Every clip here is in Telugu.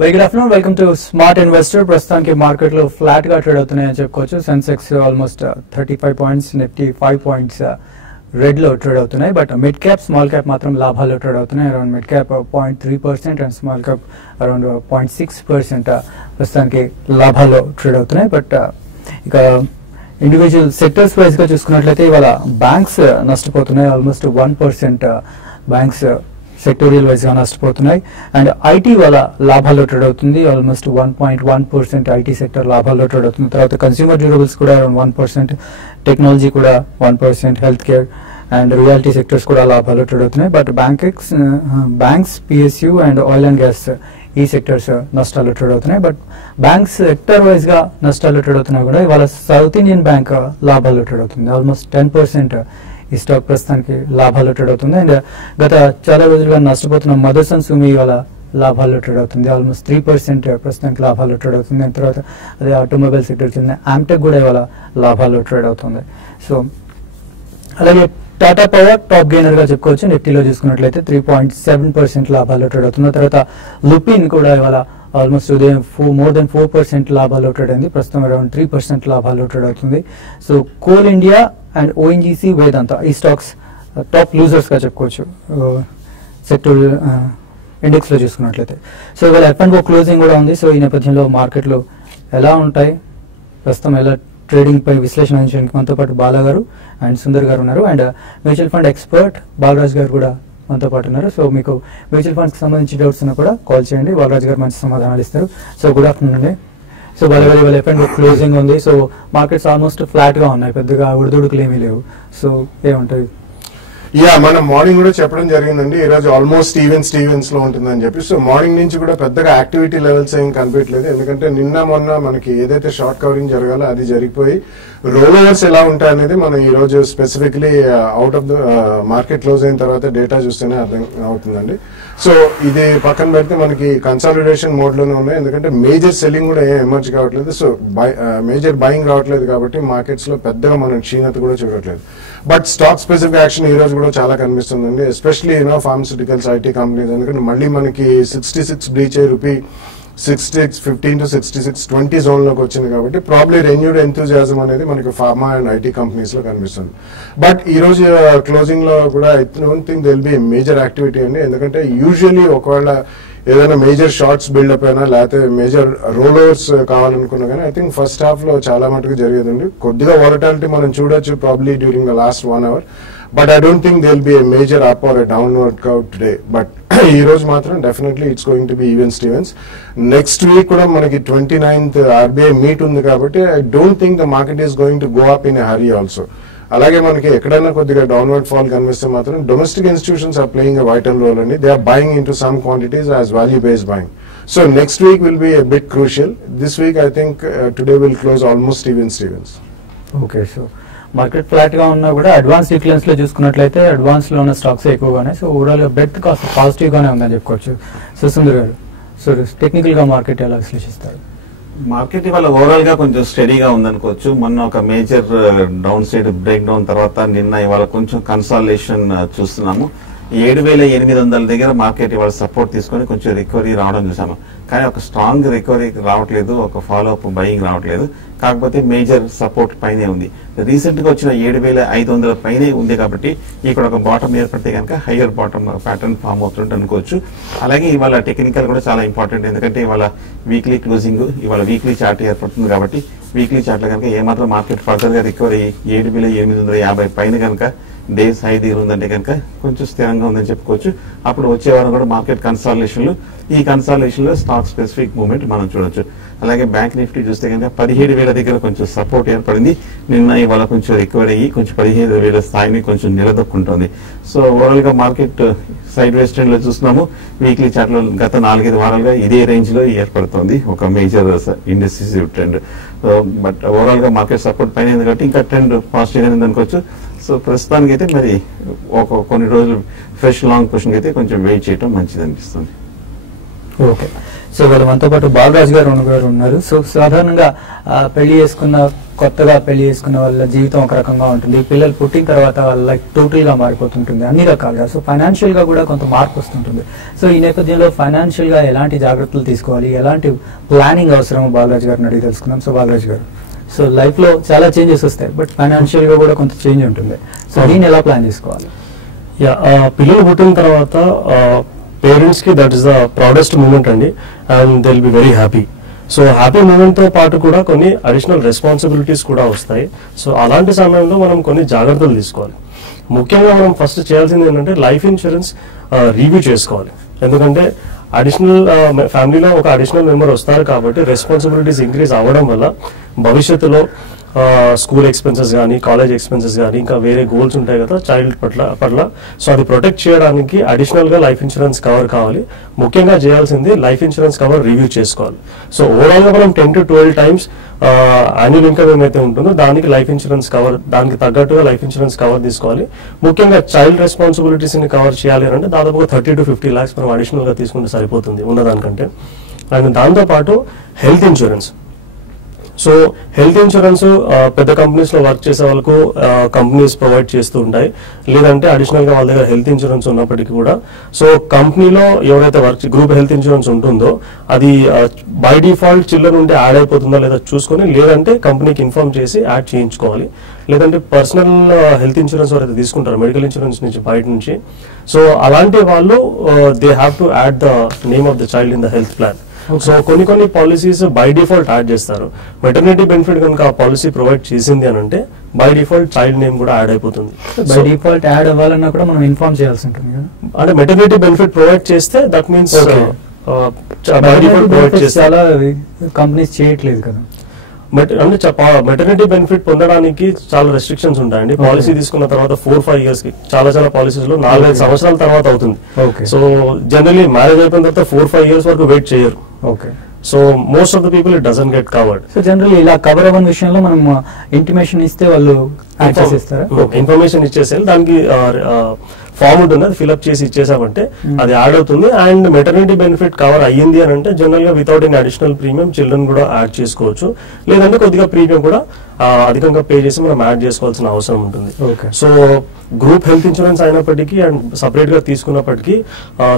Very good afternoon. Welcome to Smart Investor. ప్రస్తుతానికి మార్కెట్ లో ఫ్లాట్ గా ట్రేడ్ అవుతున్నాయని చెప్పుకోవచ్చు. Sensex almost 35 points, Nifty 5 points red లో ట్రేడ్ అవుతున్నాయి. But mid cap, small cap మాత్రం లాభాల్లో ట్రేడ్ అవుతున్నాయి. Around mid cap 0.3% and small cap around 0.6% ప్రస్తుతానికి లాభాల్లో ట్రేడ్ అవుతున్నాయి. బట్ ఇక ఇండివిజువల్ సెక్టర్స్ వైజ్ గా చూసుకున్నట్లయితే ఇవాళ బ్యాంక్స్ నష్టపోతున్నాయి. ఆల్మోస్ట్ 1% బ్యాంక్స్ సెక్టోరియల్ వైజ్ గా నష్టపోతున్నాయి. అండ్ ఐటీ వాళ్ళ లాభాల్లో ట్రేడ్ అవుతుంది. ఆల్మోస్ట్ 1.1% ఐటీ సెక్టర్ లాభాల్లో ట్రేడ్ అవుతుంది. తర్వాత కన్స్యూమర్ డ్యూరబుల్స్ కూడా 1%, టెక్నాలజీ కూడా 1%, health care and reality sectors కూడా లాభాల్లో ట్రేడ్ అవుతున్నాయి. But banks, PSU and oil and gas ఈ సెక్టర్స్ నష్టాల్లో ట్రేడ్ అవుతున్నాయి. బట్ బ్యాంక్స్ సెక్టర్ వైజ్ గా నష్టాల్లో ట్రేడ్ అవుతున్నాయి కూడా ఇవాళ సౌత్ ఇండియన్ బ్యాంక్ లాభాల్లో ట్రేడ్ అవుతుంది. ఆల్మోస్ట్ 10% ఈ స్టాక్ ప్రస్తుతానికి లాభాల్లో ట్రేడ్ అవుతుంది. అండ్ గత చాలా రోజులుగా నష్టపోతున్న మదర్సన్ సుమి వాళ్ళ లాభాల్లో ట్రేడ్ అవుతుంది. ఆల్మోస్ట్ 3% ప్రస్తుతానికి లాభాల్లో ట్రేడ్ అవుతుంది. అండ్ తర్వాత అదే ఆటోమొబైల్ సెక్టర్ చెందిన ఆమ్టెక్ కూడా ఇవాళ లాభాల్లో ట్రేడ్ అవుతుంది. సో అలాగే టాటా పవర్ టాప్ గెయినర్ గా చెప్పుకోవచ్చు. నిఫ్టీలో చూసుకున్నట్లయితే 3.7% లాభాల్లో ట్రేడ్ అవుతుంది. తర్వాత లుపిన్ కూడా ఇవాళ ఆల్మోస్ట్ ఉదయం మోర్ దెన్ 4% లాభాల్లో ట్రేడ్ అయింది. ప్రస్తుతం అరౌండ్ 3% లాభాల్లో ట్రేడ్ అవుతుంది. So Coal India and ONGC, Vedanta ఈ స్టాక్స్ టాప్ లూజర్స్ గా చెప్పుకోవచ్చు సెక్టర్ ఇండెక్స్ లో చూసుకున్నట్లయితే. సో ఇవాళ F&O క్లోజింగ్ కూడా ఉంది. సో ఈ నేపథ్యంలో మార్కెట్లు ఎలా ఉంటాయి, ప్రస్తుతం ఎలా ట్రేడింగ్ పై విశ్లేషణ అందించడానికి మనతో పాటు బాలా గారు అండ్ సుందర్ గారు ఉన్నారు. And mutual fund expert Balaraj గారు కూడా మనతో పాటు ఉన్నారు. సో మీకు మ్యూచువల్ ఫండ్స్ కి సంబంధించి డౌట్స్ ఉన్నా కూడా కాల్ చేయండి, బాలరాజ్ గారు మంచి సమాధానాలు ఇస్తారు. సో గుడ్ ఆఫ్టర్నూన్ అండి. సో బాలగారి ఇవాళ F&O క్లోజింగ్ ఉంది. సో మార్కెట్స్ ఆల్మోస్ట్ ఫ్లాట్ గా ఉన్నాయి, పెద్దగా ఉడుదుడుకులు ఏమీ లేవు. సో ఏముంటది? మనం మార్నింగ్ కూడా చెప్పడం జరిగిందండి, ఈ రోజు ఆల్మోస్ట్ ఈవెన్స్ లో ఉంటుందని చెప్పి. సో మార్నింగ్ నుంచి కూడా పెద్దగా యాక్టివిటీ లెవెల్స్ ఏం కనిపించలేదు. ఎందుకంటే నిన్న మొన్న మనకి ఏదైతే షార్ట్ కవరింగ్ జరగాలో అది జరిగిపోయి రోల్ ఓవర్స్ ఎలా ఉంటాయి అనేది మనం ఈ రోజు specifically out of the market close అయిన తర్వాత డేటా చూస్తేనే అర్థం అవుతుందండి. సో ఇది పక్కన పెడితే మనకి కన్సాలిడేషన్ మోడ్ లోనే ఉన్నాయి. ఎందుకంటే మేజర్ సెల్లింగ్ కూడా ఏం ఎమర్జ్ కావట్లేదు. సో మేజర్ బయింగ్ రావట్లేదు కాబట్టి మార్కెట్స్ లో పెద్దగా మనం క్షీణత కూడా చూడట్లేదు. బట్ స్టాక్ స్పెసిఫిక్ యాక్షన్ ఈ రోజు కూడా చాలా కనిపిస్తుందండి, ఎస్పెషల్లీ ఫార్మస్యూటికల్స్, ఐటీ కంపెనీస్. ఎందుకంటే మళ్ళీ మనకి 66 బ్రీచ్ అయ్యి రూపీ 66.15 to 66.20 జోన్ లోకి వచ్చింది కాబట్టి ప్రాబ్లీ రెన్యూడ్ ఎంతూజియాజం అనేది మనకి ఫార్మా అండ్ ఐటీ కంపెనీస్ లో కనిపిస్తుంది. బట్ ఈ రోజు క్లోజింగ్ లో కూడా I don't think Dil be major activity అండి. ఎందుకంటే యూజువల్లీ ఒకవేళ ఏదైనా మేజర్ షార్ట్స్ బిల్డప్ అయినా లేకపోతే మేజర్ రోల్ ఓవర్స్ కావాలనుకున్నా కానీ ఐ థింక్ ఫస్ట్ హాఫ్ లో చాలా మటుకు జరిగేదండి. కొద్దిగా వాలటాలిటీ మనం చూడొచ్చు probably during the last 1 hour. But I don't think Dil be a major up or a downward curve today. But ఈ రోజు మాత్రం definitely it's going to be evens. Next week కూడా మనకి 29th ఆర్బీఐ మీట్ ఉంది కాబట్టి I don't think the market is going to go up in a hurry also. అలాగే మనకి ఎక్కడైనా కొద్దిగా డౌన్వర్డ్ ఫాల్ కనిపిస్తే మాత్రం domestic institutions are playing a vital role అండి. They are buying into some quantities as value based buying. So next week will be a bit crucial. This week I think today will close almost evens. Okay, so market flat గా ఉన్నా కూడా అడ్వాన్స్ డిక్లైన్స్ లో చూసుకున్నట్లయితే అడ్వాన్స్ లో ఉన్న స్టాక్స్ ఎక్కువగానే, సో ఓవరాల్ బెట్ కాస్త పాజిటివ్ గానే ఉందని చెప్పుకోవచ్చు. సో సుందర్ గారు, సో టెక్నికల్ గా మార్కెట్ ఎలా విశ్లేషిస్తారు? మార్కెట్ ఇవాళ ఓవరాల్ గా కొంచెం స్టడీగా ఉందనుకోవచ్చు. మొన్న ఒక major down side break down తర్వాత నిన్న ఇవాళ కొంచెం కన్సాలిడేషన్ చూస్తున్నాము. 7,800 దగ్గర మార్కెట్ ఇవాళ సపోర్ట్ తీసుకొని కొంచెం రికవరీ రావడం చూసాము. కానీ ఒక స్ట్రాంగ్ రికవరీ రావట్లేదు, ఒక ఫాలో అప్ బయింగ్ రావట్లేదు. కాకపోతే మేజర్ సపోర్ట్ పైనే ఉంది. రీసెంట్ గా వచ్చిన 7,500 పైనే ఉంది కాబట్టి ఇక్కడ ఒక బాటం ఏర్పడితే కనుక హయ్యర్ బాటం ప్యాటర్న్ ఫామ్ అవుతుంటే అనుకోవచ్చు. అలాగే ఇవాళ టెక్నికల్ కూడా చాలా ఇంపార్టెంట్. ఎందుకంటే ఇవాళ వీక్లీ క్లోజింగ్, ఇవాళ వీక్లీ చార్ట్ ఏర్పడుతుంది కాబట్టి వీక్లీ చార్ట్ లో కనుక ఏమాత్రం మార్కెట్ ఫర్దర్ గా రికవరీ 7,850 పైన కనుక డేస్ హై దగ్గర ఉందంటే కనుక కొంచెం స్థిరంగా ఉందని చెప్పుకోవచ్చు. అప్పుడు వచ్చే వారం కూడా మార్కెట్ కన్సాలిడేషన్లు, ఈ కన్సాలిడేషన్ లో స్టాక్ స్పెసిఫిక్ మూవ్మెంట్ మనం చూడొచ్చు. అలాగే బ్యాంక్ నిఫ్టీ చూస్తే కనుక 17,000 దగ్గర కొంచెం సపోర్ట్ ఏర్పడింది. నిన్న ఇవాళ కొంచెం రికవరీ అయ్యి కొంచెం 15,000 స్థాయిని కొంచెం నిలదొక్కుంటుంది. సో ఓవరాల్ గా మార్కెట్ సైడ్ వేస్ ట్రెండ్ లో చూస్తున్నాము. వీక్లీ చార్ట్ లో గత 4-5 వారాలుగా ఇదే రేంజ్ లో ఏర్పడుతోంది ఒక major indecisive trend. But overall గా మార్కెట్ సపోర్ట్ పైన కాబట్టి ఇంకా ట్రెండ్ పాజిటివ్ గా అనుకోవచ్చు. సో ప్రస్తుతానికి అయితే మరి కొన్ని రోజులు ఫ్రెష్ లాంగ్ పొజిషన్ అయితే కొంచెం వెయిట్ చేయడం మంచిది అనిపిస్తుంది. ఓకే, సో వాళ్ళు మనతో పాటు బాలరాజు గారు ఉన్నారు. సో సాధారణంగా కొత్తగా పెళ్లి చేసుకున్న వాళ్ళ జీవితం ఒక రకంగా ఉంటుంది, పిల్లలు పుట్టిన తర్వాత వాళ్ళ లైఫ్ టోటల్ గా మారిపోతుంటుంది అన్ని రకాలుగా. సో ఫైనాన్షియల్ గా కూడా కొంత మార్పు వస్తుంటుంది. సో ఈ నేపథ్యంలో ఫైనాన్షియల్ గా ఎలాంటి జాగ్రత్తలు తీసుకోవాలి, ఎలాంటి ప్లానింగ్ అవసరం బాలరాజు గారిని అడిగి తెలుసుకుందాం. సో బాలరాజు గారు, సో లైఫ్ లో చాలా చేంజెస్ వస్తాయి, బట్ ఫైనాన్షియల్ గా కూడా కొంత చేంజ్ ఉంటుంది. సో దీన్ని ఎలా ప్లాన్ చేసుకోవాలి? పిల్లలు పుట్టిన తర్వాత పేరెంట్స్ కి that is the proudest moment అండి, and they will be very happy. So happy moment తో పాటు కూడా కొన్ని అడిషనల్ రెస్పాన్సిబిలిటీస్ కూడా వస్తాయి. సో అలాంటి సమయంలో మనం కొన్ని జాగ్రత్తలు తీసుకోవాలి. ముఖ్యంగా మనం ఫస్ట్ చేయాల్సింది ఏంటంటే లైఫ్ ఇన్సూరెన్స్ రివ్యూ చేసుకోవాలి. ఎందుకంటే అడిషనల్ ఫ్యామిలీలో ఒక అడిషనల్ మెంబర్ వస్తారు కాబట్టి రెస్పాన్సిబిలిటీస్ ఇంక్రీజ్ అవ్వడం వల్ల భవిష్యత్తులో స్కూల్ ఎక్స్పెన్సెస్ కానీ, కాలేజ్ ఎక్స్పెన్సెస్ కానీ, ఇంకా వేరే గోల్స్ ఉంటాయి కదా చైల్డ్ పట్ల. సో అది ప్రొటెక్ట్ చేయడానికి అడిషనల్ గా లైఫ్ ఇన్సూరెన్స్ కవర్ కావాలి. ముఖ్యంగా చేయాల్సింది లైఫ్ ఇన్సూరెన్స్ కవర్ రివ్యూ చేసుకోవాలి. సో ఓవరాల్ గా మనం 10 to 12 times యాన్యువల్ ఇన్కమ్ ఏమైతే ఉంటుందో దానికి లైఫ్ ఇన్సూరెన్స్ కవర్, దానికి తగ్గట్టుగా లైఫ్ ఇన్సూరెన్స్ కవర్ తీసుకోవాలి. ముఖ్యంగా చైల్డ్ రెస్పాన్సిబిలిటీస్ ని కవర్ చేయాలి అంటే దాదాపుగా 30 to 50 lakhs మనం అడిషనల్ గా తీసుకుంటే సరిపోతుంది ఉన్నదానికంటే. అండ్ దాంతో పాటు health insurance. So health insurance పెద్ద కంపెనీస్ లో వర్క్ చేసే వాళ్ళకు కంపెనీస్ ప్రొవైడ్ చేస్తూ ఉంటాయి, లేదంటే అడిషనల్ గా వాళ్ళ దగ్గర హెల్త్ ఇన్సూరెన్స్ ఉన్నప్పటికీ కూడా సో కంపెనీలో ఎవరైతే వర్క్ గ్రూప్ హెల్త్ ఇన్సూరెన్స్ ఉంటుందో అది బై డిఫాల్ట్ చిల్డ్రన్ ఉంటే యాడ్ అయిపోతుందా లేదా చూసుకొని, లేదంటే కంపెనీకి ఇన్ఫార్మ్ చేసి యాడ్ చేయించుకోవాలి. లేదంటే పర్సనల్ హెల్త్ ఇన్సూరెన్స్ ఎవరైతే తీసుకుంటారు మెడికల్ ఇన్సూరెన్స్ నుంచి బయట నుంచి, సో అలాంటి వాళ్ళు they have to add the name of the child in the health plan. So కొన్ని పాలసీస్ బై డిఫాల్ట్ యాడ్ చేస్తారు. మెటర్నిటీ బెనిఫిట్ కనుక ఆ పాలసీ ప్రొవైడ్ చేసింది అని అంటే బై డిఫాల్ట్ చైల్డ్ నేమ్ కూడా యాడ్ అయిపోతుంది. బై డిఫాల్ట్ యాడ్ అవ్వాలన్నా కూడా మనం ఇన్ఫార్మ్ చేయాల్సి ఉంటుంది కదా, అంటే మెటర్నిటీ బెనిఫిట్ ప్రొవైడ్ చేస్తే that means by default provide చేస్తే చాలా కంపెనీస్ చేయట్లేదు కదా. అంటే మెటర్నిటీ బెనిఫిట్ పొందడానికి చాలా రెస్ట్రిక్షన్స్ ఉంటాయండి. పాలసీ తీసుకున్న తర్వాత 4-5 years కి చాలా పాలసీస్ లో 4-5 సంవత్సరాల తర్వాత అవుతుంది. సో జనరలీ మ్యారేజ్ అయిపోయిన తర్వాత 4-5 years వరకు వెయిట్ చేయరు. Okay. So most of the people it doesn't get covered. So generally ఇలా కవర్ అవ్వని విషయంలో మనం ఇంటిమేషన్ ఇస్తే వాళ్ళు యాక్సెస్ ఇస్తారా? ఇన్ఫర్మేషన్ ఇచ్చేసేయాలి. దానికి ఫామ్ ఉంటుంది, అది ఫిల్అప్ చేసి ఇచ్చేసామంటే అది యాడ్ అవుతుంది. అండ్ మెటర్నిటీ బెనిఫిట్ కవర్ అయ్యింది అని అంటే జనరల్ గా వితౌట్ ఎన్ అడిషనల్ ప్రీమియం చిల్డ్రన్ కూడా యాడ్ చేసుకోవచ్చు, లేదంటే కొద్దిగా ప్రీమియం కూడా అధికంగా పే చేసి మనం యాడ్ చేసుకోవాల్సిన అవసరం ఉంటుంది. సో గ్రూప్ హెల్త్ ఇన్సూరెన్స్ అయినప్పటికీ అండ్ సపరేట్ గా తీసుకున్నప్పటికీ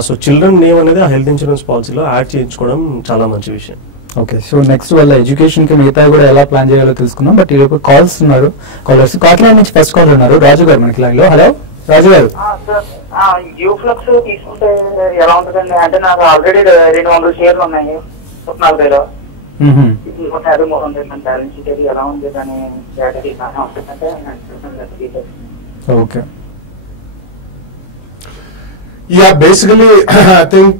సో చిల్డ్రన్ నేమ్ అనేది ఆ హెల్త్ ఇన్సూరెన్స్ పాలసీలో యాడ్ చేయించుకోవడం చాలా మంచి విషయం. ఓకే. సో నెక్స్ట్ వాళ్ళ ఎడ్యుకేషన్ కి మిగతా కూడా ఎలా ప్లాన్ చేయాలో తెలుసుకున్నాం. బట్ ఈలోపు కాల్స్ ఉన్నారు, కాలర్స్. కాకినాడ నుంచి ఫస్ట్ కాల్ ఉన్నారు రాజు గారు మనకి లైన్ లో. హలో రాజు గారు. యూఫ్లక్స్ తీసుకుంటే ఎలా ఉంటుందండి? అంటే నాకు ఆల్రెడీ 200 షేర్లు ఉన్నాయి 40,000. 150-300 బ్యాలెన్స్ షీట్ ఎలా ఉంది దాని స్ట్రాటజీ బాగా ఉంటుందంటే. Okay. Yeah, basically, I think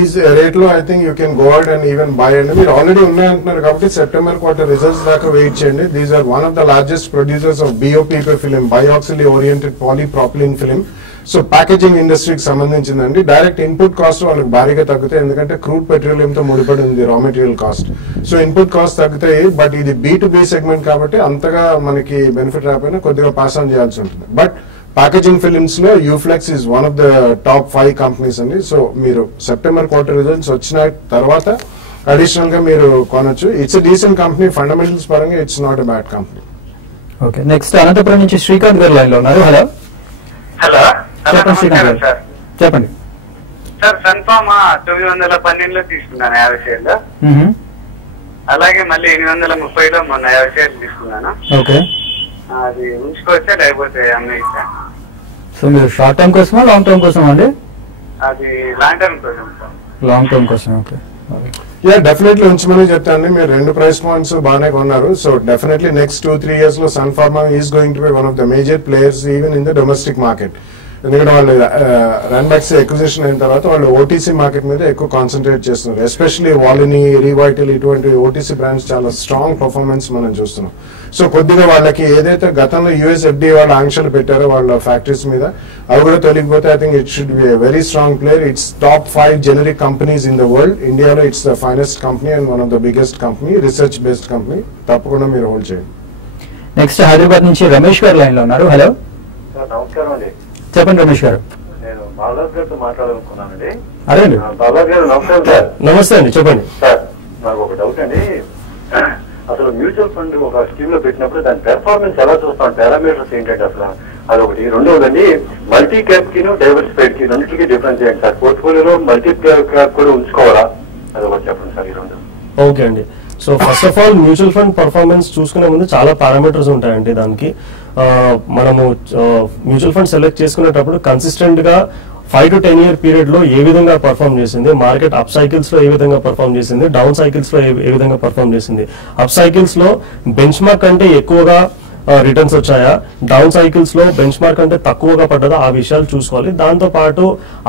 is rate lo I think you can go out and even buy and మీరు ఆల్రెడీ ఉన్నాయంటున్నారు కాబట్టి సెప్టెంబర్ క్వార్టర్ రిజల్ట్స్ దాకా వెయిట్ చేయండి. These are one of the largest producers of BOPP film, biaxially oriented polypropylene film. So packaging ఇండస్ట్రీకి సంబంధించిందండి. డైరెక్ట్ ఇన్పుట్ కాస్ట్ వాళ్ళకి భారీగా తగ్గుతాయి, ఎందుకంటే క్రూడ్ పెట్రోలియం తో ముడిపడి ఉంది raw material cost. So input cost తగ్గుతాయి, బట్ ఇది B2B సెగ్మెంట్ కాబట్టి అంతగా మనకి బెనిఫిట్ రాకపోయినా కొద్దిగా పాస్ ఆన్ చేయాల్సి ఉంటుంది. బట్ ప్యాకేజింగ్ ఫిలిమ్స్ లో Uflex is one of the top 5 companies అండి. సో మీరు సెప్టెంబర్ క్వార్టర్ రిజల్ట్స్ వచ్చిన తర్వాత అడిషనల్ గా మీరు కొనొచ్చు. ఇట్స్ డీసెంట్ కంపెనీ, ఫండమెంటల్స్ పరంగా it's not a bad company. Okay. Next Anantapuram నుంచి శ్రీకాంత్ గారు లైన్ లో ఉన్నారు. హలో. హలో చెప్పండి శ్రీకాంత్ గారు, చెప్పండి. సార్ సన్ఫార్మా 912లో తీసుకున్నాను 50 షేర్లు. అలాగే మళ్ళీ 830లో మొన్న 50 షేర్లు తీసుకున్నాను. ఓకే. అది ఉంచుకోవచ్చా లేకపోతే అమ్మేయచ్చా? సో మీరు షార్ట్ టర్మ్ కోసమా లాంగ్ టర్మ్ కోసమా అండి? అది లాంగ్ టర్మ్ కోసం. లాంగ్ టర్మ్ కోసం. ఓకే. యా, డెఫినెట్లీ ఉంచమని చెప్తాను. మీరు 2 ప్రైస్ పాయింట్స్ బాగానే కొన్నారు. సో డెఫినెట్లీ నెక్స్ట్ 2-3 years లో Sun Pharma is going to be one of the major players even in the domestic market. ఎందుకంటే వాళ్ళు రన్బ్యాక్స్ ఎక్విజిషన్ అయిన తర్వాత వాళ్ళు ఓటీసీ మార్కెట్ మీద ఎక్కువ కాన్సన్ట్రేట్ చేస్తున్నారు. ఎస్పెషల్లీ వాలిని, రీవైటల్ ఇటువంటి ఓటీసీ బ్రాండ్స్ చాలా స్ట్రాంగ్ పర్ఫార్మెన్స్ మనం చూస్తున్నాం. సో కొద్దిగా వాళ్ళకి ఏదైతే గతంలో US FDA వాళ్ళు ఆంక్షలు పెట్టారో వాళ్ళ ఫ్యాక్టరీస్ మీద, అవి కూడా తొలగిపోతే I think it should be a very strong player. It's top 5 generic companies in the world. ఇండియాలో it's the finest company and one of the biggest company, research based company. తప్పకుండా మీరు హోల్డ్ చేయండి. నెక్స్ట్ హైదరాబాద్ నుంచి రమేష్ గారు లైన్ లో ఉన్నారు. హలో. నమస్కారం అండి. చెప్పండి రమేష్ గారు. నేను బాలరాజ్ గారితో మాట్లాడాలనుకున్నానండి. అదే బాలరాజ్ గారు నమస్కారం సార్. నమస్తే అండి, చెప్పండి సార్ నాకు ఒక డౌట్ అండి. అసలు మ్యూచువల్ ఫండ్ ఒక స్కీమ్ లో పెట్టినప్పుడు దాని పెర్ఫార్మెన్స్ ఎలా చూస్తాం, పారామీటర్స్ ఏంటంటే అసలు అదొకటి. రెండవదండి మల్టీ క్యాప్ కి డైవర్సిఫైడ్ కి రెండింటికి డిఫరెన్స్ ఏంటి సార్? పోర్ట్ఫోలియోలో మల్టీ క్యాప్ కూడా ఉంచుకోవాలా? అదొకటి చెప్పండి సార్ ఈ రెండు. ఓకే అండి. So first of all mutual fund performance చూసుకునే ముందు చాలా పారామీటర్స్ ఉంటాయండి దానికి. మనము మ్యూచువల్ ఫండ్ సెలెక్ట్ చేసుకునేటప్పుడు కన్సిస్టెంట్ గా 5 to 10 year పీరియడ్ లో ఏ విధంగా పర్ఫామ్ చేసింది, మార్కెట్ అప్ సైకిల్స్ లో ఏ విధంగా పర్ఫామ్ చేసింది, డౌన్ సైకిల్స్ లో ఏ విధంగా పర్ఫామ్ చేసింది, అప్ సైకిల్స్ లో బెంచ్ మార్క్ కంటే ఎక్కువగా రిటర్న్స్ వచ్చాయా, డౌన్ సైకిల్స్ లో బెంచ్ మార్క్ అంటే తక్కువగా పడ్డదా, ఆ విషయాలు చూసుకోవాలి. దాంతో పాటు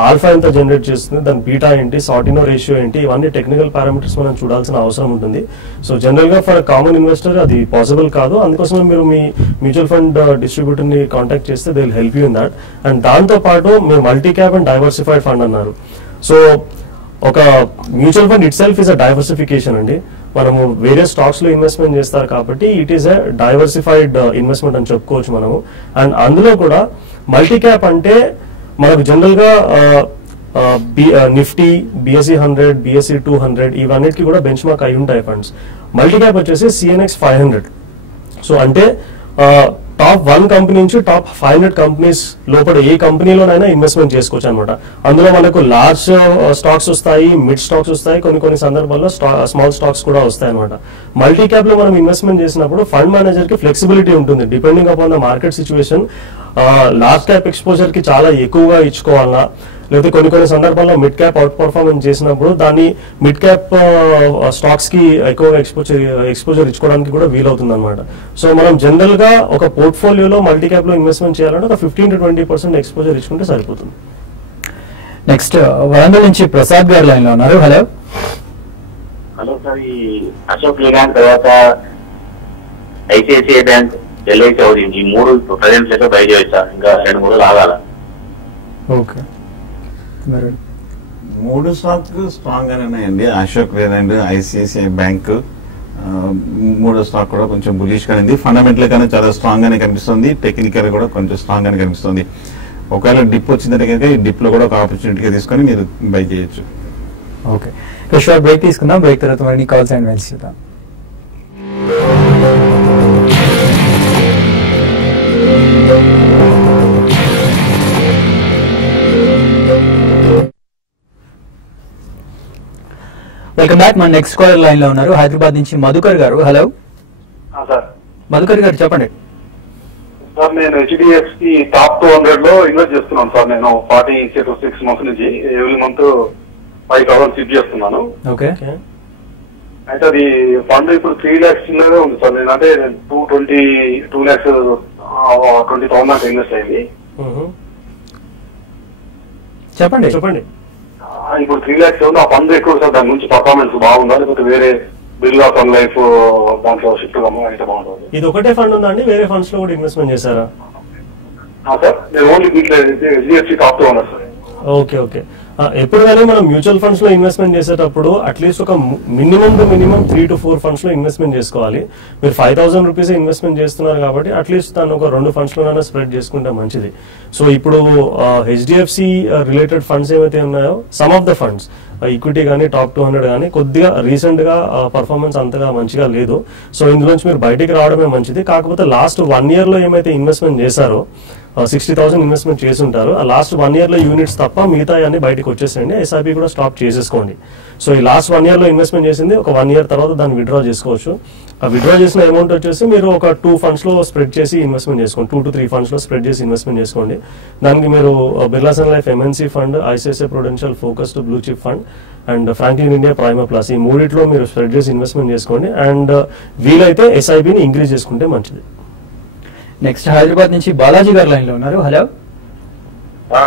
ఆల్ఫా ఎంత జనరేట్ చేస్తుంది, దాని బీటా ఏంటి, సార్టినో రేషియో ఏంటి, ఇవన్నీ టెక్నికల్ పారామీటర్స్ మనం చూడాల్సిన అవసరం ఉంటుంది. సో జనరల్ గా ఫర్ కామన్ ఇన్వెస్టర్ అది పాసిబుల్ కాదు. అందుకోసమే మీరు మీ మ్యూచువల్ ఫండ్ డిస్ట్రిబ్యూటర్ ని కాంటాక్ట్ చేస్తే they will help you in that. And దాంతో పాటు మీరు multi cap and diversified fund అన్నారు. సో ఒక mutual fund it self is a diversification అండి. మనము వేరే స్టాక్స్ లో ఇన్వెస్ట్మెంట్ చేస్తారు కాబట్టి it is a diversified investment అని చెప్పుకోవచ్చు మనము. అండ్ అందులో కూడా మల్టీ క్యాప్ అంటే మనకు జనరల్ గా నిఫ్టీ, బిఎస్ఈ 100, బిఎస్ఈ 200 ఇవన్నిటికి కూడా బెంచ్ మార్క్ అయి ఉంటాయి ఫండ్స్. మల్టీ క్యాప్ వచ్చేసి సిఎన్ఎక్స్ 500. సో అంటే టాప్ 1 కంపెనీ నుంచి టాప్ 500 కంపెనీస్ లోపల ఏ కంపెనీలోనైనా ఇన్వెస్ట్మెంట్ చేసుకోవచ్చు అనమాట. అందులో మనకు లార్జ్ స్టాక్స్ వస్తాయి, మిడ్ స్టాక్స్ వస్తాయి, కొన్ని సందర్భాల్లో స్మాల్ స్టాక్స్ కూడా వస్తాయి అనమాట. మల్టీ క్యాప్ లో మనం ఇన్వెస్ట్మెంట్ చేసినప్పుడు ఫండ్ మేనేజర్ కి ఫ్లెక్సిబిలిటీ ఉంటుంది depending upon the market situation. Large cap exposure కి చాలా ఎక్కువగా ఇచ్చుకోవాలన్నా, లేకపోతే కొన్ని సందర్భాల్లో మిడ్ క్యాప్ అవుట్ పర్ఫార్మెన్స్ చేసినప్పుడు దాన్ని మిడ్ క్యాప్ స్టాక్స్ కి ఎక్కువగా ఎక్స్పోజర్ ఇచ్చుకోవడానికి కూడా వీలవుతుంది అనమాట. సో మనం జనరల్ గా ఒక పోర్ట్ఫోలియోలో మల్టీ క్యాప్ లో ఇన్వెస్ట్మెంట్ చేయాలంటే ఒక 15 to 20% ఎక్స్పోజర్ ఇచ్చుకుంటే సరిపోతుంది. నెక్స్ట్ వరంగల్ నుంచి ప్రసాద్ గారు లైన్ లో ఉన్నారు. హలో హలో సార్, ఈ అశోక్ లేలాండ్ తర్వాత ఐసిఐసిఐ బ్యాంక్, ఎల్ఐసి అవుతుంది, ఈ 3 ప్రజెంట్ లెక్క బై చేయొచ్చా? ఇంకా 2-3 ఆగాల? ఓకే, 3 స్టాక్ స్ట్రాంగ్ గానే ఉన్నాయండి. Ashok Leyland, ICICI bank, 3 stock కూడా కొంచెం బులిష్ గానే ఉంది. ఫండమెంటల్ గానే చాలా స్ట్రాంగ్ గానే కనిపిస్తుంది, టెక్నికల్ కూడా కొంచెం స్ట్రాంగ్ గానే కనిపిస్తుంది. ఒకవేళ డిప్ వచ్చిందంటే కనుక ఈ డిప్ లో కూడా ఒక ఆపర్చునిటీగా తీసుకొని మీరు బై చేయొచ్చు. ఓకే, షార్ట్ బ్రేక్ తీసుకుందాం. బ్రేక్ తర్వాత మరిన్ని కాల్స్ అండ్ మెయిల్స్ చూద్దాం. Welcome back. మన నెక్స్ట్ కాలర్ లైన్ లో ఉన్నారు, హైదరాబాద్ నుంచి మధుకర్ గారు. Hello sir. మధుకర్ గారు చెప్పండి. సార్ నేను హెచ్డిఎఫ్సి టాప్ 200 లో ఇన్వెస్ట్ చేస్తున్నాను సార్. నేను 46 మంత్స్ నుంచి ఎవ్రీ మంత్ 5,000 సిప్ చేస్తున్నాను. ఓకే, అయితే అది ఫండ్ ఇప్పుడు 3 lakhs చిన్నగా ఉంది సార్. నేను అంటే 2 lakhs 20,000 ఇన్వెస్ట్ అయింది. చెప్పండి. ఇప్పుడు 3 lakhs ఉంది. ఆ ఫండ్ ఎక్కువ సార్, దాని నుంచి పర్ఫార్మెన్స్ బాగుందా, లేకపోతే వేరే బిర్లా సన్ లైఫ్ దాంట్లో షిఫ్ట్ అయితే బాగుంటుంది? ఇది ఒకటే ఫండ్ ఉందా అండి, వేరే ఫండ్స్ లో కూడా ఇన్వెస్ట్మెంట్ చేశారా? సార్ నేను ఓన్లీ దీంట్లో హెచ్డిఎఫ్సి టాప్ 200 సార్. ఓకే. ఎప్పుడు కానీ మనం మ్యూచువల్ ఫండ్స్ లో ఇన్వెస్ట్మెంట్ చేసేటప్పుడు అట్లీస్ట్ ఒక మినిమం 3 to 4 ఫండ్స్ లో ఇన్వెస్ట్మెంట్ చేసుకోవాలి. మీరు 5,000 రూపీస్ ఇన్వెస్ట్మెంట్ చేస్తున్నారు కాబట్టి అట్లీస్ట్ దాన్ని ఒక 2 ఫండ్స్ లోనైనా స్ప్రెడ్ చేసుకుంటే మంచిది. సో ఇప్పుడు హెచ్డిఎఫ్సి రిలేటెడ్ ఫండ్స్ ఏవైతే ఉన్నాయో, some of the funds equity కానీ టాప్ 200 కానీ కొద్దిగా రీసెంట్ గా పర్ఫార్మెన్స్ అంతగా మంచిగా లేదు. సో ఇందులోంచి మీరు బయటికి రావడమే మంచిది. కాకపోతే లాస్ట్ 1 year లో ఏమైతే ఇన్వెస్ట్మెంట్ చేశారో 60,000 ఇన్వెస్ట్మెంట్ చేసి ఉంటారు. ఆ లాస్ట్ 1 year లో యూనిట్స్ తప్ప మిగతా అన్ని బయటకు వచ్చేసేయండి. ఎస్ఐపి కూడా స్టాప్ చేసేసుకోండి. సో ఈ లాస్ట్ 1 year లో ఇన్వెస్ట్మెంట్ చేసింది ఒక 1 year తర్వాత దాన్ని విత్డ్రా చేసుకోవచ్చు. ఆ విత్డ్రా చేసిన అమౌంట్ వచ్చేసి మీరు ఒక 2 ఫండ్స్ లో స్ప్రెడ్ చేసి ఇన్వెస్ట్మెంట్ చేసుకోండి. 2 to 3 ఫండ్స్ లో స్ప్రెడ్ చేసి ఇన్వెస్ట్మెంట్ చేసుకోండి. దానికి మీరు Birla Sun Life MNC fund, ICICI Prudential focused blue chip fund and Franklin India Prima Plus ఈ 3లో మీరు స్ప్రెడ్ చేసి ఇన్వెస్ట్మెంట్ చేసుకోండి. అండ్ వీలైతే ఎస్ఐబిని ఇంక్రీజ్ చేసుకుంటే మంచిది. నెక్స్ట్ హైదరాబాద్ నుంచి బాలాజీ గారు లైన్ లో ఉన్నారు. హలో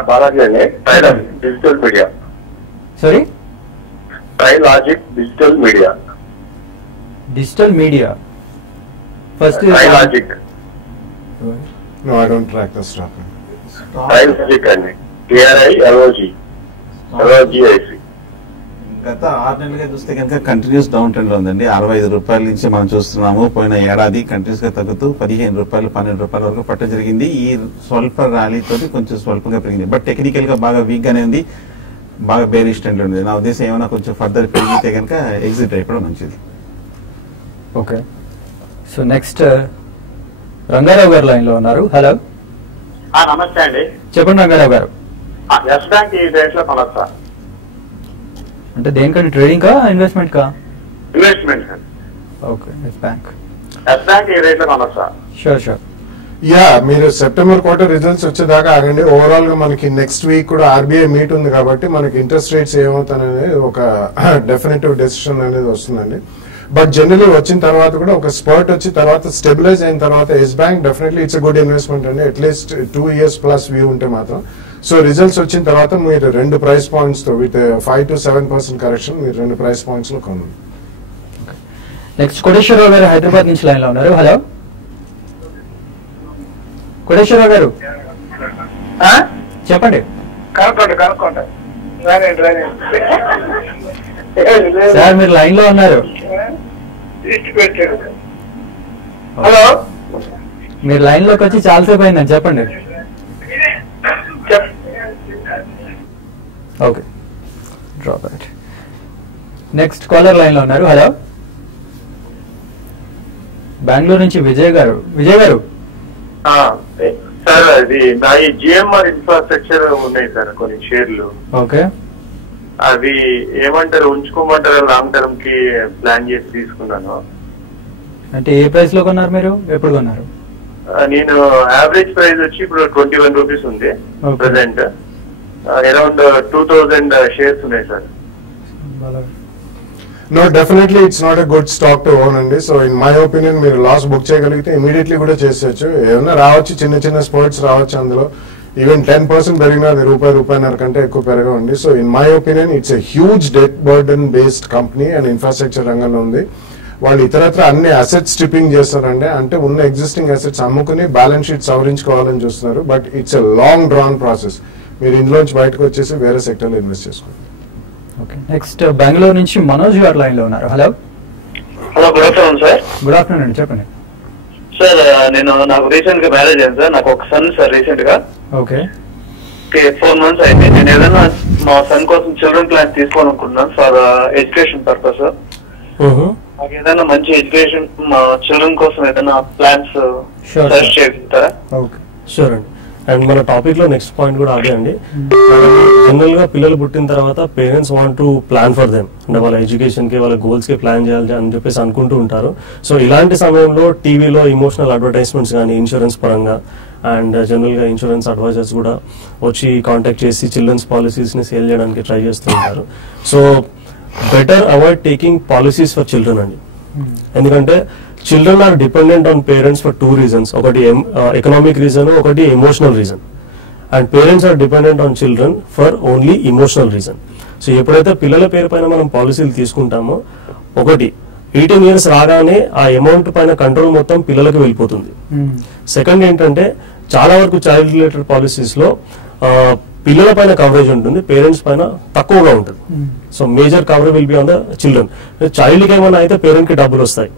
బాలాజీ అండి, digital media. Sorry, Trilogic digital media. First Trilogic. No, I don't track the stock. Trilogic అండి, TRILOG. గత 6 నెలలుగా చూస్తే కనుక కంటిన్యూస్ డౌన్ ట్రెండ్ లో ఉందండి. 65 రూపాయల నుంచి మనం చూస్తున్నాము. పోయిన ఏడాది కంటిన్యూస్ గా తగ్గుతూ 15 రూపాయలు 12 రూపాయల వరకు పట్టడం జరిగింది. ఈ స్వల్ప ర్యాలీ తోటి కొంచెం స్వల్పంగా పెరిగింది. బట్ టెక్నికల్ గా బాగా వీక్ గానే ఉంది, బాగా బేరిష్ ట్రెండ్ లో ఉంది. నా ఉద్దేశం ఏమైనా కొంచెం ఫర్దర్ పెరిగితే కనుక ఎగ్జిట్ అయిపోవడం మంచిది. ఓకే, సో నెక్స్ట్ రంగారావు గారు లైన్ లో ఉన్నారు. హలో, నమస్తే అండి. చెప్పండి రంగారావు గారు. ఎస్ బ్యాంక్ ఈ రేట్ లో కొనొచ్చా? అంటే దేనికంటే ట్రేడింగ్ కా ఇన్వెస్ట్మెంట్ కా? Investment. Okay, Yes Bank. Yes Bank ఈ రేట్ లో కొనొచ్చా? Sure sure. యా, మీరు సెప్టెంబర్ క్వార్టర్ రిజల్ట్స్ వచ్చేదాకా ఆగండి. ఓవరాల్ గా మనకి నెక్స్ట్ వీక్ కూడా ఆర్బీఐ మీట్ ఉంది కాబట్టి మనకి ఇంట్రెస్ట్ రేట్స్ ఏమవుతాయనేది ఒక డెఫినెటివ్ డెసిషన్ అనేది వస్తుందండి. బట్ జనరలీ వచ్చిన తర్వాత కూడా ఒక స్పర్ట్ వచ్చి తర్వాత స్టెబిలైజ్ అయిన తర్వాత Yes bank definitely it's good investment అండి. అట్లీస్ట్ 2 years ప్లస్ వ్యూ ఉంటే మాత్రం. సో రిజల్ట్స్ వచ్చిన తర్వాత మీరు 2 price points తో విత్ 5 to 7% కరెక్షన్ మీరు 2 price points లో కొనండి. నెక్స్ట్ కోటేశ్వరరావు గారు హైదరాబాద్ నుంచి లైన్ లో ఉన్నారు. హలో కోటేశ్వరరావు గారు, చెప్పండి. కనుక్కోండి సార్ మీరు లైన్ లో ఉన్నారు. హలో, మీరు లైన్ లోకి వచ్చి చాలాసేపు అయిందని చెప్పండి. Okay, drop it. Next caller line లో ఉన్నారు. హలో, బెంగళూరు నుంచి విజయ్ గారు. విజయ్ గారు, సార్ అది నా ఈ జిఎంఆర్ ఇన్ఫ్రాస్ట్రక్చర్ ఉన్నాయి సార్ కొన్ని షేర్లు. ఓకే, అవి ఏమంటారు, ఉంచుకోమంటారు? లాంగ్ టర్మ్ కి ప్లాన్ చేసి తీసుకున్నాను. అంటే ఏ ప్రైస్ లో కొన్నారు మీరు, ఎప్పుడు కొన్నారు? నేను యావరేజ్ ప్రైస్ వచ్చి ఇప్పుడు 21 రూపీస్ ఉంది ప్రెసెంట్. అరౌండ్ 2000 షేర్స్ ఉన్నాయి sir. No, definitely it's not a good stock to own అండి. సో ఇన్ మై ఒపీనియన్ మీరు లాస్ బుక్ చేయగలిగితే ఇమీడియట్లీ కూడా చేసేయచ్చు. ఏమన్నా రావచ్చు, చిన్న చిన్న స్పోర్ట్స్ రావచ్చు అందులో. ఈవెన్ 10% పెరిగినా అది రూపాయన్నర కంటే ఎక్కువ పెరగండి. So in my opinion it's a huge debt burden based company and infrastructure రంగంలో ఉంది. వాళ్ళు ఇతరత్ర అన్ని అసెట్స్ స్ట్రిప్పింగ్ చేస్తారండి. అంటే ఉన్న ఎగ్జిస్టింగ్ అసెట్స్ అమ్ముకుని బ్యాలెన్స్ షీట్ సవరించుకోవాలని చూస్తున్నారు. But it's a long drawn process. మీరు ఇందులోంచి బయటకు వచ్చేసి వేరే సెక్టర్లో ఇన్వెస్ట్ చేసుకోండి. ఓకే, నెక్స్ట్ బెంగళూరు నుంచి మనోజ్ గారు లైన్ లో ఉన్నారు. Hello. Hello, good afternoon sir. Good afternoon అండి, చెప్పండి. సార్ నాకు రీసెంట్ గా మ్యారేజ్ అయింది సార్. నాకు ఒక సన్ సార్ రీసెంట్ గా. ఓకే, 4 months అయితే నేను ఏదైనా మా సన్ కోసం చిల్డ్రన్ ప్లాన్ తీసుకోవాలనుకుంటున్నాను ఫర్ ఎడ్యుకేషన్ పర్పస్. నాకు ఏదైనా మంచి ఎడ్యుకేషన్ మా చిల్డ్రన్ కోసం ఏదైనా ప్లాన్స్ సజెస్ట్ చేయగలుగుతారా? ఓకే, షూర్ అండి. అండ్ మన టాపిక్ లో నెక్స్ట్ పాయింట్ కూడా అదే అండి. జనరల్ గా పిల్లలు పుట్టిన తర్వాత parents want to plan for them. అంటే వాళ్ళ ఎడ్యుకేషన్ కి, వాళ్ళ గోల్స్ కి ప్లాన్ చేయాలి అని చెప్పేసి అనుకుంటూ ఉంటారు. సో ఇలాంటి సమయంలో టీవీలో ఇమోషనల్ అడ్వర్టైజ్మెంట్స్ కానీ ఇన్సూరెన్స్ పరంగా అండ్ జనరల్ గా ఇన్సూరెన్స్ అడ్వైజర్స్ కూడా వచ్చి కాంటాక్ట్ చేసి చిల్డ్రన్స్ పాలసీస్ ని సేల్ చేయడానికి ట్రై చేస్తూ ఉంటారు. So better avoid taking policies for children అండి. ఎందుకంటే children are dependent on parents for 2 reasons. ఒకటి ఎకనామిక్ రీజన్, ఒకటి emotional reason. And parents are dependent on children for only emotional reason. So ఎప్పుడైతే పిల్లల పేరు పైన మనం పాలసీలు తీసుకుంటామో, ఒకటి 18 years రాగానే ఆ అమౌంట్ పైన కంట్రోల్ మొత్తం పిల్లలకు వెళ్ళిపోతుంది. సెకండ్ ఏంటంటే చాలా వరకు చైల్డ్ రిలేటెడ్ పాలసీస్ లో పిల్లల పైన కవరేజ్ ఉంటుంది, పేరెంట్స్ పైన తక్కువగా ఉంటుంది. So major coverage will be on the children. Child కి ఏమైనా అయితే పేరెంట్ కి డబ్బులు వస్తాయి.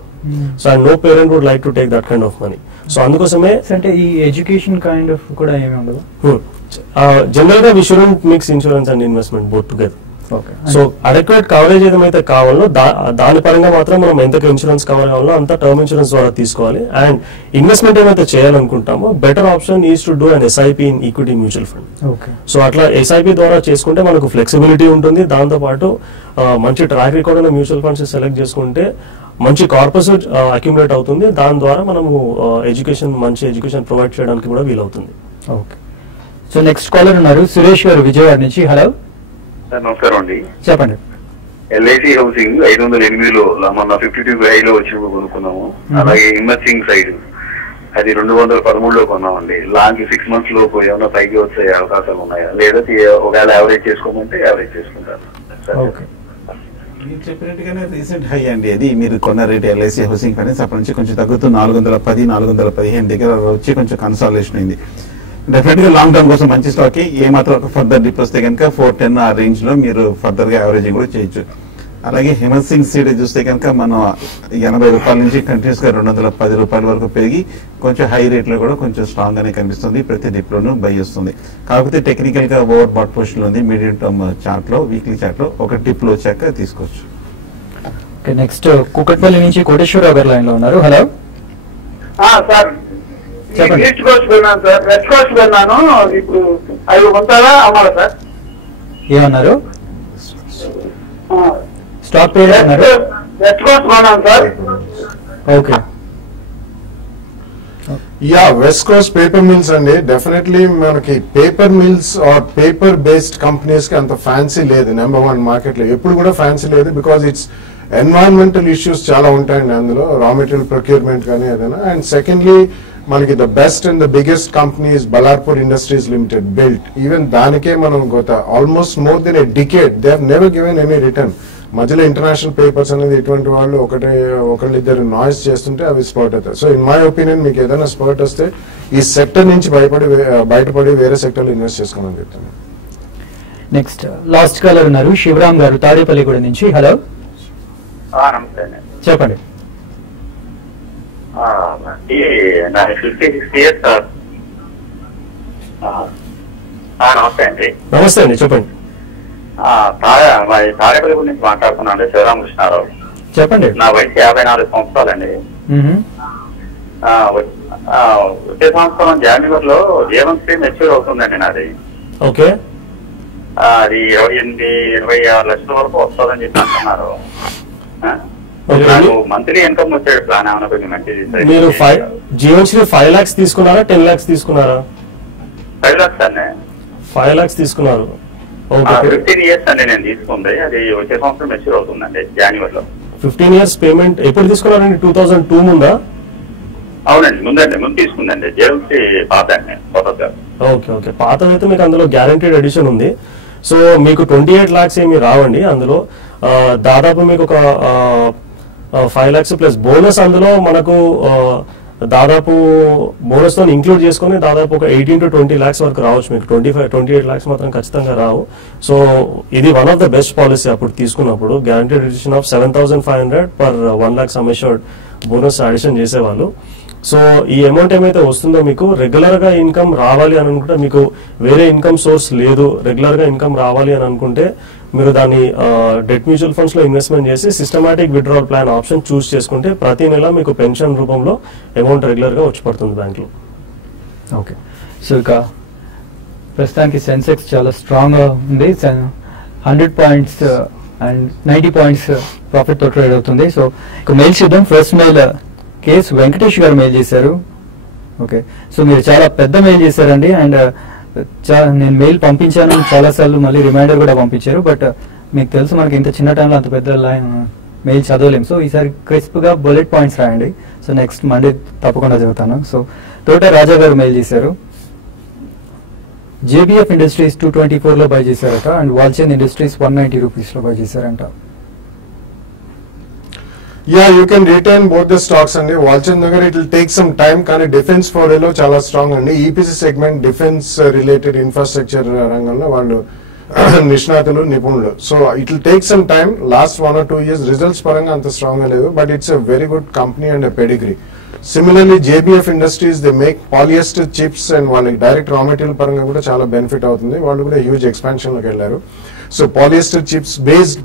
So and no parent would like to take that kind of money. So అందుకోసమే అంటే ఈ ఎడ్యుకేషన్ కైండ్ ఆఫ్ కూడా ఏమి ఉండదు. జనరల్ గా we shouldn't mix insurance and investment both together. Okay, so adequate coverage ఏదైతే కావాలో దాని పరంగా మాత్రం మనం ఎంతకు ఇన్సూరెన్స్ కవర్ కావాలో అంత టర్మ్ ఇన్సూరెన్స్ ద్వారా తీసుకోవాలి. అండ్ ఇన్వెస్ట్మెంట్ ఏమైతే చేయాలనుకుంటామో better option is to do and SIP in equity mutual fund. So అట్లా ఎస్ఐపి ద్వారా చేసుకుంటే మనకు ఫ్లెక్సిబిలిటీ ఉంటుంది. దాంతో పాటు మంచి ట్రాక్ రికార్డ్ ఉన్న మ్యూచువల్ ఫండ్స్ సెలెక్ట్ చేసుకుంటే మంచి కార్పస్ అక్యుములేట్ అవుతుంది. దాని ద్వారా మనము మంచి ఎడ్యుకేషన్ ప్రొవైడ్ చేయడానికి కూడా వీలవుతుంది. ఓకే, సో నెక్స్ట్ కాలర్ ఉన్నారు సురేష్ గారు విజయవాడ నుంచి. హలో సార్, నమస్కారం అండి. చెప్పండి. ఎల్ఐసి హౌసింగ్ 508లో మొన్న 52 హైలో వచ్చినప్పుడు కొనుక్కున్నాము. అలాగే ఇన్వెస్టింగ్ సైడ్ అది 213లో కొన్నామండి. లాంగ్ 6 months లోపు ఏమైనా పైకి వచ్చే అవకాశాలు ఉన్నాయా, లేదా ఒకవేళ యావరేజ్ చేసుకోమంటే యావరేజ్ చేసుకుంటారు? ఓకే, మీరు చెప్పినట్టుగానే రీసెంట్ హై అండి అది. మీరు కొన్న రేట్ ఎల్ఐసి హౌసింగ్ ఫైనాన్స్ అప్పటి నుంచి కొంచెం తగ్గుతూ 410, 415 దగ్గర వచ్చి కొంచెం కన్సాలిడేషన్ అయింది. డెఫినెట్ గా లాంగ్ టర్మ్ కోసం మంచి స్టాక్. ఏ మాత్రం ఒక ఫర్దర్ డిప్ వస్తే కనుక 410 ఆ రేంజ్ లో మీరు ఫర్దర్ గా యావరేజింగ్ కూడా చేయొచ్చు. అలాగే హిమత్ సింగ్ సీడ్ చూస్తే కనుక మనం 80 రూపాయల నుంచి కంటిన్యూస్ గా 210 రూపాయల వరకు పెరిగి కొంచెం హై రేట్ లో కూడా కొంచెం స్ట్రాంగ్ గానే కనిపిస్తుంది. ప్రతి డిప్ లోనూ బై వస్తుంది. కాకపోతే టెక్నికల్ గా ఓవర్ బాట్ పొజిషన్ ఉంది. మీడియం టర్మ్ చార్ట్ లో, వీక్లీ చార్ట్ లో ఒక డిప్ లో వచ్చాక తీసుకోవచ్చు. నెక్స్ట్ కుకట్పల్లి నుంచి కోటేశ్వరరావు గారు లైన్ లో ఉన్నారు. హలో సార్, చెప్పండి. ఈస్ట్ కోస్ట్ వెళ్ళాను సార్, వెస్ట్ కోస్ట్ వెళ్ళాను. ఇప్పుడు అవి ఉంటారా అమ్మాలా సార్? ఏమన్నారు? స్టాక్ పేరు అన్నారు. వెస్ట్ కోస్ట్ కొన్నాను sir. Okay. Yeah, West Coast Paper Mills అండి. డెఫినెట్లీ మనకి paper mills or paper based companies కి అంత ఫ్యాన్సీ లేదు. నెంబర్ 1 మార్కెట్ లో ఎప్పుడు కూడా ఫ్యాన్సీ లేదు. బికాస్ ఇట్స్ ఎన్వైరన్మెంటల్ ఇష్యూస్ చాలా ఉంటాయండి అందులో, రా మెటీరియల్ ప్రొక్యూర్మెంట్ కానీ ఏదైనా. అండ్ సెకండ్లీ మనకి the best and the biggest companies Ballarpur industries limited BILT. Even దానికే మనం almost more than a decade they have never given any return. మధ్యలో ఇంటర్నేషనల్ పేపర్స్ అనేది ఇటువంటి వాళ్ళు ఒకళ్ళిద్దరు నాయిస్ చేస్తుంటే అవి స్పర్ట్ అవుతాయి. సో ఇన్ మై ఒపీనియన్ మీకు ఏదైనా స్పర్ట్ వస్తే ఈ సెక్టర్ నుంచి బయటపడి వేరే సెక్టర్ లో ఇన్వెస్ట్ చేసుకోమని చెప్తాను. నెక్స్ట్ లాస్ట్ కాలర్ ఉన్నారు శివరామ్ గారు తాడేపల్లిగూడ నుంచి. హలో, నమస్తే అండి. చెప్పండి. నాకు 56 years సార్. నమస్తే అండి. నమస్తే అండి, చెప్పండి. తాడేపల్లి గురించి మాట్లాడుతున్నాను. శివరామకృష్ణారావు. చెప్పండి. నా వయసు 54 సంవత్సరాలండి. వచ్చే సంవత్సరం జనవరిలో జీవన్శ్రీ మెచ్యూర్ అవుతుందండి నాది. ఓకే. అది 28-26 లక్షల వరకు వస్తుందని చెప్పి అంటున్నారు. మంత్లీ ఇన్కమ్ వచ్చే ప్లాన్ ఏమైనా కొంచెం మంచిది. మీరు జీవన్శ్రీ 5 lakhs తీసుకున్నారా, 10 lakhs తీసుకున్నారా? 5 lakhs అండి. 5 lakhs తీసుకున్నారు. 15 years అండి నేను తీసుకుంది. అది వచ్చే సంవత్సరం మెచ్యూర్ అవుతుందండి జనవరిలో. 15 years పేమెంట్ ఎప్పుడు తీసుకున్నారండి? 2002 ముందా? అవునండి, ముందు తీసుకుందండి. జీవన్శ్రీ పాత అండి, కొత్తగా. Okay okay. పాతదైతే మీకు అందులో గ్యారంటీడ్ ఎడిషన్ ఉంది. సో మీకు 28 lakhs ఏమి రావండి. అందులో దాదాపు మీకు ఒక 5 lakhs ప్లస్ బోనస్. అందులో మనకు దాదాపు బోనస్ తో ఇంక్లూడ్ చేసుకుని దాదాపు ఒక 18 to 20 lakhs వరకు రావచ్చు మీకు. 28 lakhs మాత్రం ఖచ్చితంగా రావు. సో ఇది one of the best policy అప్పుడు తీసుకున్నప్పుడు. Guaranteed addition of 7,500 per 1 lakh sum assured bonus addition చేసేవాళ్ళు. సో ఈ అమౌంట్ ఏమైతే వస్తుందో మీకు రెగ్యులర్ గా ఇన్కమ్ రావాలి అని అనుకుంటే, మీకు వేరే ఇన్కమ్ సోర్స్ లేదు, రెగ్యులర్ గా ఇన్కమ్ రావాలి అని అనుకుంటే మీరు దాన్ని డెట్ మ్యూచువల్ ఫండ్స్ లో ఇన్వెస్ట్మెంట్ చేసి systematic withdrawal plan option choose చేసుకుంటే ప్రతి నెల మీకు పెన్షన్ రూపంలో అమౌంట్ రెగ్యులర్ గా వచ్చి పడుతుంది బ్యాంక్ లో. ఓకే. సో ఇక ప్రస్తుతానికి సెన్సెక్స్ చాలా స్ట్రాంగ్ గా ఉంది. 100 points అండ్ 90 points ప్రాఫిట్ తో ట్రేడ్ అవుతుంది. సో ఇక మెయిల్ చూద్దాం. ఫస్ట్ మెయిల్ కేఎస్ వెంకటేష్ గారు మెయిల్ చేశారు. ఓకే. సో మీరు చాలా పెద్ద మెయిల్ చేశారండి. అండ్ నేను మెయిల్ పంపించాను చాలా సార్లు, మళ్ళీ రిమైండర్ కూడా పంపించారు. బట్ మీకు తెలుసు మనకి ఇంత చిన్న టైంలో అంత పెద్ద మెయిల్ చదవలేము. సో ఈసారి క్రిస్ప్ గా బుల్లెట్ పాయింట్స్ రాయండి. సో నెక్స్ట్ మండే తప్పకుండా చదువుతాను. సో తోట రాజా గారు మెయిల్ చేశారు. జేబీఎఫ్ ఇండస్ట్రీస్ 224 లో బై చేశారట. అండ్ వాల్చంద్ ఇండస్ట్రీస్ 190 rupees లో బై చేశారంట. Yeah, you can retain both the stocks అండి. Walchand Nagar it will take some time, కానీ డిఫెన్స్ ఫోరేలో చాలా స్ట్రాంగ్ అండి. EPC segment, defence related infrastructure రంగంలో వాళ్ళు నిష్ణాతులు, నిపుణులు. So it will take some time. Last 1 or 2 years results పరంగా అంత స్ట్రాంగ్ గా లేదు, but it's a very good company and a pedigree. Similarly JBF industries they make polyester chips and వాళ్ళకి డైరెక్ట్ రా మెటీరియల్ పరంగా కూడా చాలా బెనిఫిట్ అవుతుంది. వాళ్ళు కూడా హ్యూజ్ ఎక్స్పాన్షన్ లోకి వెళ్ళారు. So polyester chips based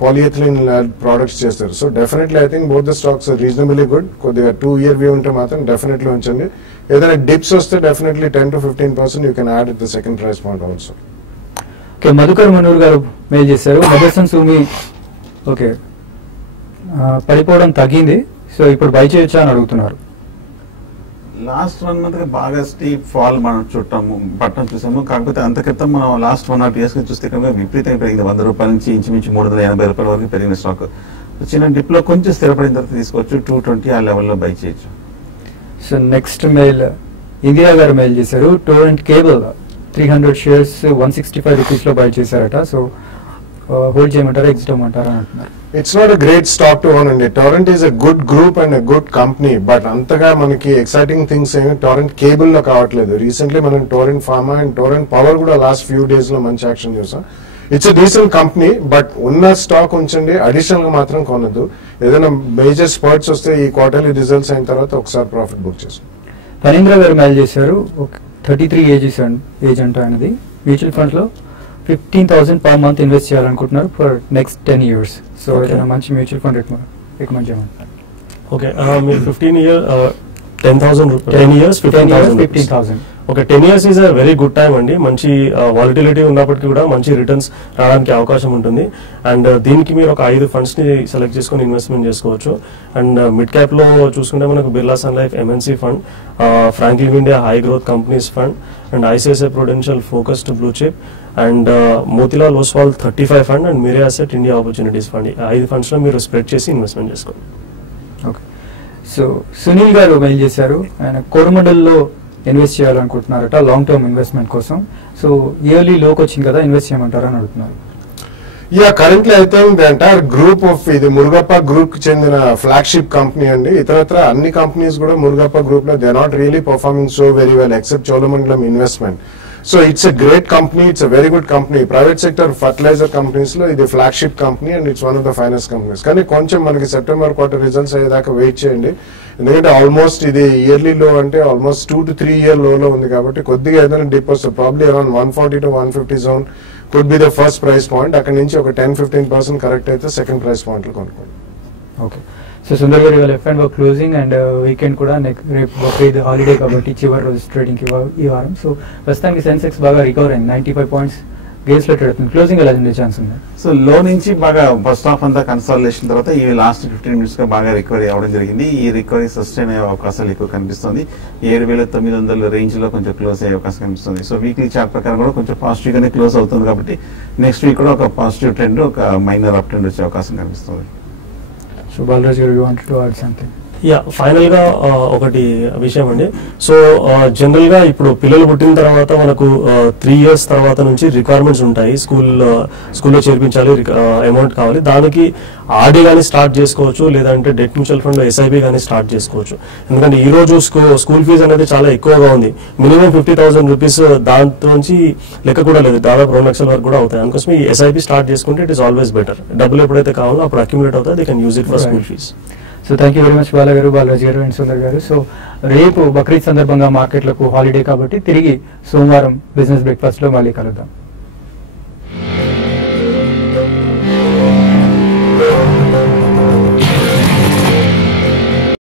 polyethylene products చేస్తారు. So definitely I think both the stocks reasonably good. కొద్దిగా 2-year వ్యూ ఉంటే మాత్రం డెఫినెట్లీ ఉంచండి. ఏదైనా డిప్స్ వస్తే definitely 10 to 15% you can add at the second price point also. Okay. Madhukar Manur garu mail చేశారు. మదర్సన్ సూమి ఓకే పడిపోవడం తగ్గింది, సో ఇప్పుడు బై చేయొచ్చా అని అడుగుతున్నారు. లాస్ట్ 1 month గా బాగా స్టీప్ ఫాల్ మనం పట్టణం చూసాము. కాకపోతే అంత క్రితం మనం లాస్ట్ 1 or 2 years చూస్తే కనుక విపరీతంగా పెరిగింది. 100 రూపాయల నుంచి ఇంచుమించి 380 రూపాయల వరకు పెరిగిన స్టాక్. చిన్న డిప్ లో కొంచెం స్థిరపడిన తర్వాత తీసుకోవచ్చు. 220 ఆ లెవెల్లో బై చేయొచ్చు. So next mail Indira garu mail చేశారు. టోరెంట్ కేబుల్ 300 shares 165 rupees లో బై చేశారట. సో హోల్డ్ చేయమంటారా, ఎగ్జిట్ అవ్వమంటారా అని అంటున్నారు. It's not a great stock to own అండి. Torrent is a good group and a good company, but అంతగా మనకి ఎక్సైటింగ్ థింగ్స్ ఏమి టొరెంట్ కేబుల్ లో కావట్లేదు. రీసెంట్లీ మనం Torrent Pharma and Torrent Power కూడా లాస్ట్ ఫ్యూ డేస్ లో మంచి యాక్షన్ చూసాం. It's a decent company, but ఉన్న స్టాక్ ఉంచండి, అడిషనల్ గా మాత్రం కొనద్దు. ఏదైనా మేజర్ స్పర్ట్స్ వస్తే ఈ క్వార్టర్లీ రిజల్ట్స్ అయిన తర్వాత ఒకసారి ప్రాఫిట్ బుక్ చేసాం. ఫణీంద్ర గారు మెయిల్ చేశారు, 33 ఏజ్ అంట ఆయనది. మ్యూచువల్ ఫండ్ లో 15,000 పర్ మంత్ ఇన్వెస్ట్ చేయాలనుకుంటున్నారు ఫర్ నెక్స్ట్ 10 years. సో ఏదైనా మంచి మ్యూచువల్ ఫండ్ రికమెండ్ చేయమంటారు. ఓకే, మీరు 10 years 15,000. Okay, 10 years is a very good time అండి. మంచి వాలిటిలిటీ ఉన్నప్పటికీ కూడా మంచి రిటర్న్స్ రావడానికి అవకాశం ఉంటుంది. అండ్ దీనికి మీరు ఒక 5 ఫండ్స్ ని సెలెక్ట్ చేసుకుని ఇన్వెస్ట్మెంట్ చేసుకోవచ్చు. అండ్ మిడ్ క్యాప్ లో చూసుకుంటే మనకు Birla Sun Life MNC fund, Franklin India high growth companies fund, and ICICI Prudential focused blue chip, and Motilal Oswal 35 fund, and Mirae Asset India opportunities fund. 5 funds లో మీరు స్ప్రెడ్ చేసి ఇన్వెస్ట్మెంట్ చేసుకోండి. ఓకే, సో సునీల్ గారు మెయిల్ చేశారు, ఆయన కోరమండల్లో ఇన్వెస్ట్ చేయాలనుకుంటున్నారట లాంగ్ టర్మ్ ఇన్వెస్ట్మెంట్ కోసం. సో ఇయర్లీ లోకి వచ్చింది కదా, ఇన్వెస్ట్ చేయమంటారా అని అడుగుతున్నారు. Yeah, currently I think the entire group of ఇది మురుగప్ప గ్రూప్ కి చెందిన ఫ్లాగ్షిప్ కంపెనీ అండి. ఇతరత్ర అన్ని కంపెనీస్ కూడా మురుగప్ప గ్రూప్ లో they are not really performing so very well except Cholamandalam investment. So it's a great company, it's a very good company. Private sector fertiliser companies లో ఇది flagship company and it's one of the finance companies. కానీ కొంచెం మనకి సెప్టెంబర్ క్వార్టర్ రిజల్ట్స్ అయ్యేదాకా వెయిట్ చేయండి, ఎందుకంటే ఆల్మోస్ట్ ఇది ఇయర్లీ లో అంటే ఆల్మోస్ట్ 2 to 3 year లోలో ఉంది కాబట్టి కొద్దిగా ఏదైనా డిప్ వస్తుంది. Probably around 140 to 150 zone could be the first price point. అక్కడ నుంచి ఒక 10-15% కరెక్ట్ అయితే సెకండ్ ప్రైస్ పాయింట్ లో కొనుక్కోండి. ఓకే, సో సుందర్ గారు ఇవాళ F&O క్లోజింగ్ అండ్ వీకెండ్ కూడా రేపు బక్రీద్ హాలిడే కాబట్టి చివరి రోజు ట్రేడింగ్ ఈ వారం. సో ప్రస్తుతానికి సెన్సెక్స్ బాగా రికవర్ అయింది, 95 points గేమ్స్ లో ట్రేడ్ అవుతుంది. క్లోజింగ్ ఎలా ఉండే ఛాన్స్ ఉంది? సో లో నుంచి బాగా ఫస్ట్ హాఫ్ అంతా కన్సాలిడేషన్ తర్వాత ఈ లాస్ట్ 15 minutes గా బాగా రికవరీ అవ్వడం జరిగింది. ఈ రికవరీ సస్టైన్ అయ్యే అవకాశాలు ఎక్కువ కనిపిస్తుంది. 7,900 రేంజ్ లో కొంచెం క్లోజ్ అయ్యే అవకాశం కనిపిస్తుంది. సో వీక్లీ చార్ట్ ప్రకారం కూడా కొంచెం పాజిటివ్ గానే క్లోజ్ అవుతుంది కాబట్టి నెక్స్ట్ వీక్ కూడా ఒక పాజిటివ్ ట్రెండ్, ఒక మైనర్ అప్ ట్రెండ్ వచ్చే అవకాశం కనిపిస్తుంది. సో బాలరాజ్ గారు, you wanted to add something? Yeah, final గా ఒకటి విషయం అండి. సో జనరల్ గా ఇప్పుడు పిల్లలు పుట్టిన తర్వాత మనకు 3 years తర్వాత నుంచి రిక్వైర్మెంట్స్ ఉంటాయి. స్కూల్లో చేర్పించాలి, అమౌంట్ కావాలి. దానికి ఆర్డీ కానీ స్టార్ట్ చేసుకోవచ్చు, లేదంటే డెట్ మ్యూచువల్ ఫండ్ ఎస్ఐబి కానీ స్టార్ట్ చేసుకోవచ్చు. ఎందుకంటే ఈ రోజు స్కూల్ ఫీజు అనేది చాలా ఎక్కువగా ఉంది. మినిమం 50,000 రూపీస్ దాంతో నుంచి లెక్క కూడా లేదు, దాదాపు 2 లక్షల వరకు కూడా అవుతాయి. అందుకోసం ఈ ఎస్ఐబి స్టార్ట్ చేసుకుంటే ఇట్ ఈస్ ఆల్వేస్ బెటర్. డబ్బులు ఎప్పుడైతే కావాలో అప్పుడు అక్యుములేట్ అవుతాయి, they can use it for school fees. So thank you very much Bala garu, Balaraj గారు అండ్ సుందర్ గారు. సో రేపు బక్రీద్ సందర్భంగా మార్కెట్లకు హాలిడే కాబట్టి తిరిగి సోమవారం బిజినెస్ బ్రేక్ఫాస్ట్ లో మళ్ళీ కలుద్దాం.